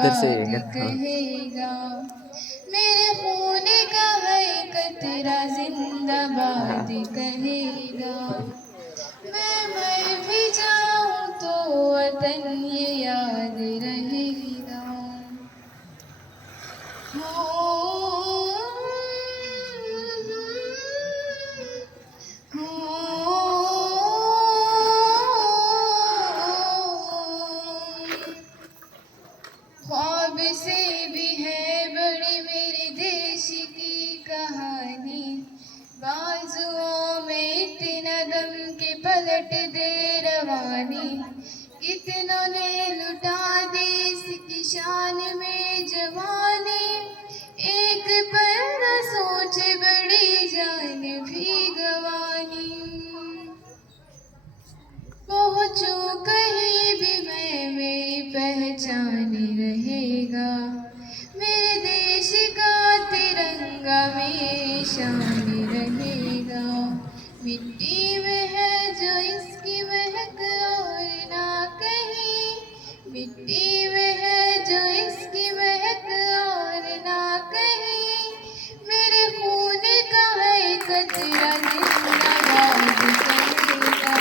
उधर से जिंदाबाद हाँ। कहेगा। मेरे खून का है कतरा जिंदाबाद कहेगा। मैं मर भी जाऊं तो वतन ये याद रहेगा। ख्वाब से भी है बड़ी मेरे देश की कहानी। बाजुओं में इतना दम के पलट दे रवानी। कितनों ने लुटा देश की शान में जवानी। एक पल न सोचे बड़ी जान भी गवानी। पहुँचूं कहीं भी मैं मेरी पहचान रहेगा। मेरे देश का तिरंगा मेरी शान रहेगा। मिट्टी में है जो इसकी महक और ना कहीं। मिट्टी में है जो इसकी महक और ना कहीं। मेरे खून का है कतरा जिंदाबाद कहेगा।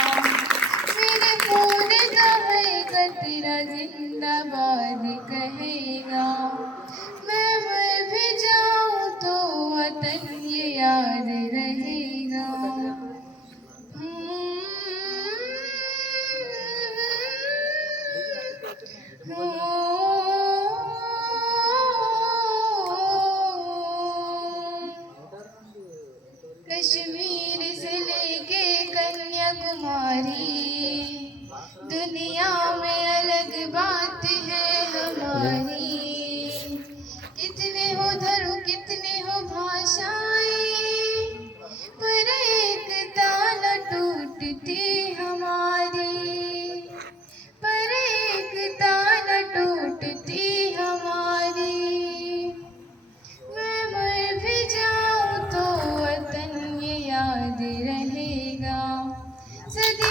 मेरे खून का है कतरा जिंदाबाद कहेगा। मैं मर भी जाऊं तो वतन ये याद रहेगा। कश्मीर से लेके कन्याकुमारी दुनिया में अलग बात है हमारी। कितने हो धर्म कितने हो भाषाएं पर एकता न टूटती हमारी। पर एकता न टूटती हमारी। मैं मर भी जाऊं तो वतन ये याद रहेगा। सदी